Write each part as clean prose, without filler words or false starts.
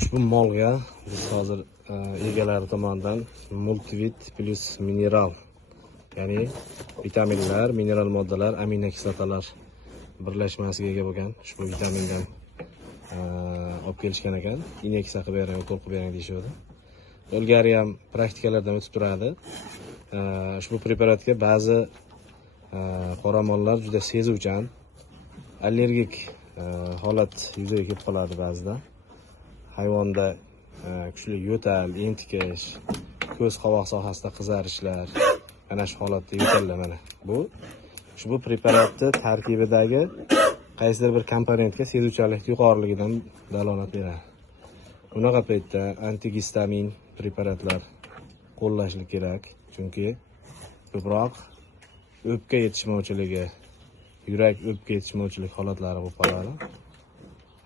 Ushbu molga biz hozir egalari tomonidan multivit plus mineral, ya'ni vitaminlar, mineral moddalar, aminokislotalar birlashmasiga ega bo'lgan ushbu vitamindan olib kelishgan ekan. Inyeksiya qilib bering, ukol qilib bering deyishadi. Ilgari ham praktikalardan o'tib turadi. Ushbu preparatga ba'zi qoramollar juda sezuvchan, allergik holat yuzaga kelib qoladi ba'zida. Hayvonda kuchli yo'tal, entikish, ko'z qovoq sohasida qizarishlar, ana shu holatda yo'tallar mana. Bu ushbu preparatni tarkibidagi qaysidir bir komponentga sezuvchanlik yuqoriligidan dalolat beradi. Bunaqa paytda antigistamin preparatlar qo'llashlik kerak, chunki ko'proq o'pka yetishmovchiligi, yurak o'pka yetishmovchilik holatlari bo'lib qoladi.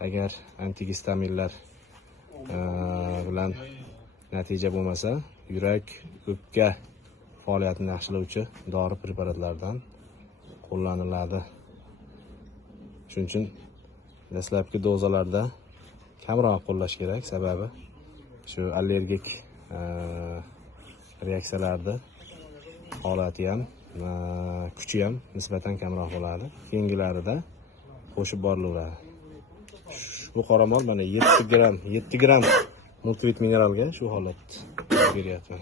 Agar antigistaminlar bilan natija bo'lmasa, yurak o'pka faoliyatini yaxshilovchi dori preparatlardan qo'llaniladi. Shuning uchun dastlabki dozalarda kamroq qo'llash kerak, sababi shu allergik reaksiyalarni holati ham, kuchi ham nisbatan kamroq bo'ladi. Keyingilarida qo'shib borilaveradi. Bu qoramol mana 7 gram multivit mineralga shu holat beryapti.